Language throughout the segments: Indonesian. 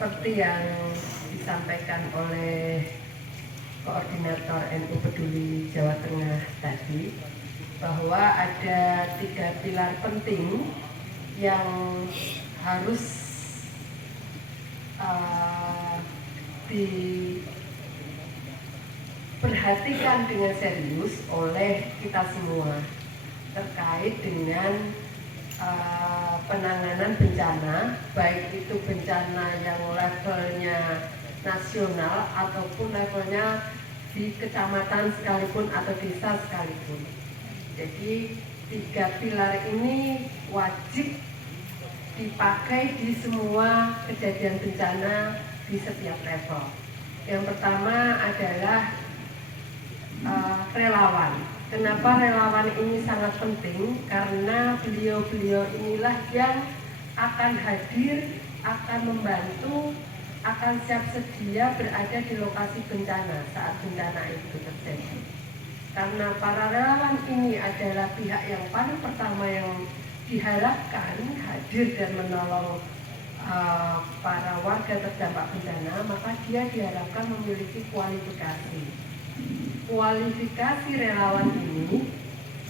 seperti yang disampaikan oleh Koordinator NU Peduli Jawa Tengah tadi, bahwa ada 3 pilar penting yang harus diperhatikan dengan serius oleh kita semua terkait dengan penanganan bencana, baik itu bencana yang levelnya nasional ataupun levelnya di kecamatan sekalipun atau desa sekalipun. Jadi 3 pilar ini wajib dipakai di semua kejadian bencana di setiap level. Yang pertama adalah relawan. Kenapa relawan ini sangat penting? Karena beliau-beliau inilah yang akan hadir, akan membantu, akan siap sedia berada di lokasi bencana saat bencana itu terjadi. Karena para relawan ini adalah pihak yang paling pertama yang diharapkan hadir dan menolong para warga terdampak bencana, maka dia diharapkan memiliki kualifikasi. Kualifikasi relawan ini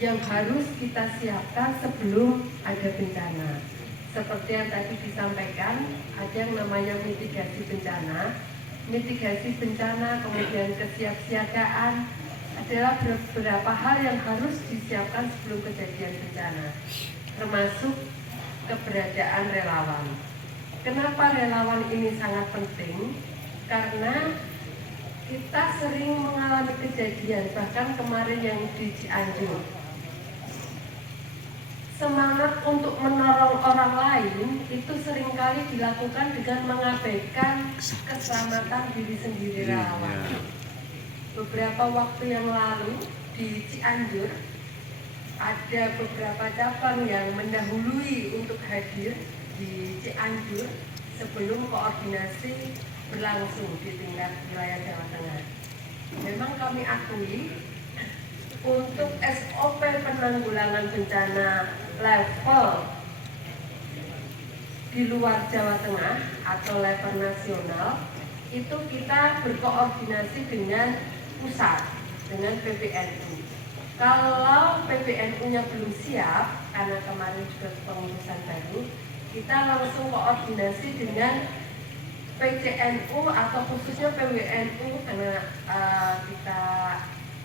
yang harus kita siapkan sebelum ada bencana. Seperti yang tadi disampaikan, ada yang namanya mitigasi bencana. Mitigasi bencana, kemudian kesiapsiagaan adalah beberapa hal yang harus disiapkan sebelum kejadian bencana, termasuk keberadaan relawan. Kenapa relawan ini sangat penting? Karena kita sering mengalami kejadian, bahkan kemarin yang di Cianjur, semangat untuk menolong orang lain itu seringkali dilakukan dengan mengabaikan keselamatan diri sendiri relawan. Beberapa waktu yang lalu di Cianjur ada beberapa cabang yang mendahului untuk hadir di Cianjur sebelum koordinasi berlangsung di tingkat wilayah Jawa Tengah. Memang kami akui untuk SOP penanggulangan bencana level di luar Jawa Tengah atau level nasional itu kita berkoordinasi dengan pusat, dengan PBNU. Kalau PBNU-nya belum siap, karena kemarin juga pengurusan baru, kita langsung koordinasi dengan PCNU atau khususnya PWNU karena kita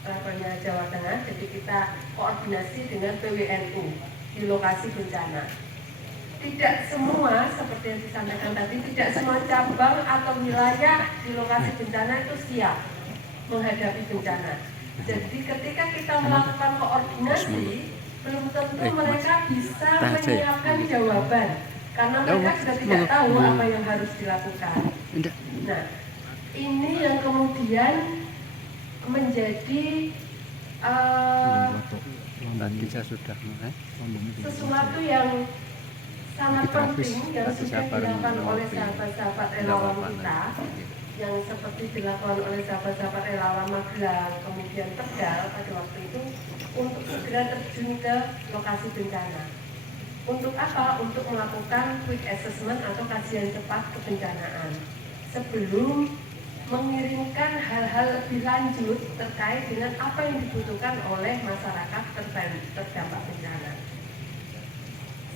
levelnya Jawa Tengah, jadi kita koordinasi dengan PWNU di lokasi bencana. Tidak semua, seperti yang disampaikan tadi, tidak semua cabang atau wilayah di lokasi bencana itu siap menghadapi bencana. Jadi ketika kita melakukan koordinasi, belum tentu mereka bisa menyiapkan jawaban, karena mereka sudah tidak tahu apa yang harus dilakukan. Nah, ini yang kemudian menjadi sesuatu yang sangat penting yang sudah dilakukan oleh sahabat-sahabat relawan kita, yang seperti dilakukan oleh sahabat-sahabat relawan Magelang, kemudian Tegal pada waktu itu, untuk segera terjun ke lokasi bencana. Untuk apa? Untuk melakukan quick assessment atau kajian cepat kebencanaan sebelum mengirimkan hal-hal lebih lanjut terkait dengan apa yang dibutuhkan oleh masyarakat terdampak bencana.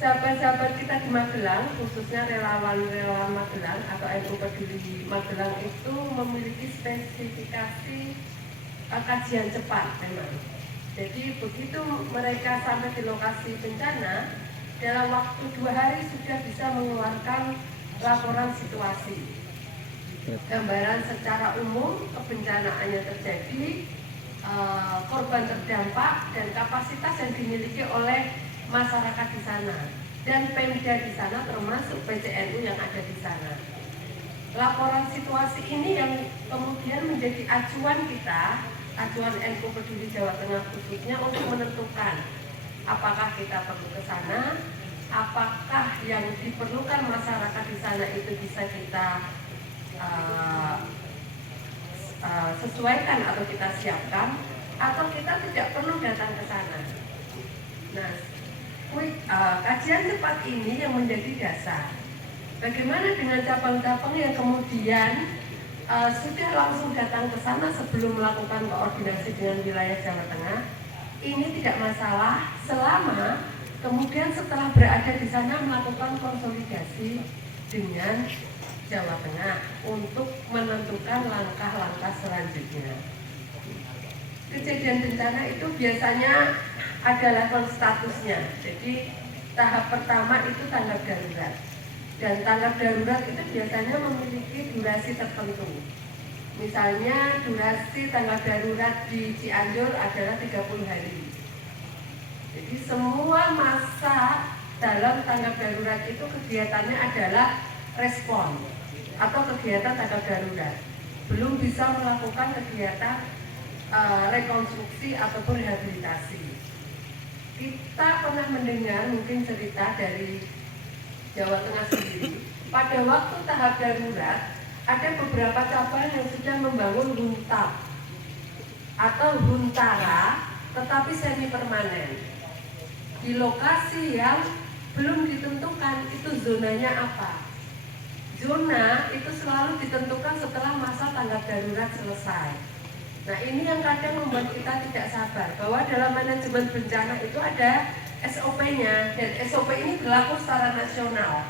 Sahabat-sahabat kita di Magelang, khususnya relawan-relawan Magelang atau NU Peduli Magelang itu memiliki spesifikasi kajian cepat memang. Jadi begitu mereka sampai di lokasi bencana, dalam waktu 2 hari sudah bisa mengeluarkan laporan situasi. Gambaran secara umum kebencanaannya terjadi, korban terdampak dan kapasitas yang dimiliki oleh masyarakat di sana dan Pemda di sana termasuk PCNU yang ada di sana. Laporan situasi ini yang kemudian menjadi acuan kita, acuan NU Peduli Jawa Tengah khususnya untuk menentukan apakah kita perlu ke sana, apakah yang diperlukan masyarakat di sana itu bisa kita sesuaikan atau kita siapkan, atau kita tidak perlu datang ke sana. Nah, kajian cepat ini yang menjadi dasar. Bagaimana dengan cabang-cabang yang kemudian sudah langsung datang ke sana sebelum melakukan koordinasi dengan wilayah Jawa Tengah? Ini tidak masalah selama kemudian setelah berada di sana melakukan konsolidasi dengan Jawa Tengah untuk menentukan langkah-langkah selanjutnya. Kejadian bencana itu biasanya ada level statusnya. Jadi tahap pertama itu tanggap darurat. Dan tanggap darurat itu biasanya memiliki durasi tertentu. Misalnya durasi tanggap darurat di Cianjur adalah 30 hari. Jadi semua masa dalam tanggap darurat itu kegiatannya adalah respon atau kegiatan tanggap darurat. Belum bisa melakukan kegiatan rekonstruksi ataupun rehabilitasi. Kita pernah mendengar mungkin cerita dari Jawa Tengah sendiri. Pada waktu tahap darurat, ada beberapa cabang yang sudah membangun huntap atau huntara, tetapi semi permanen di lokasi yang belum ditentukan itu zonanya apa. Zona itu selalu ditentukan setelah masa tanggap darurat selesai. Nah, ini yang kadang membuat kita tidak sabar bahwa dalam manajemen bencana itu ada SOP-nya, dan SOP ini berlaku secara nasional.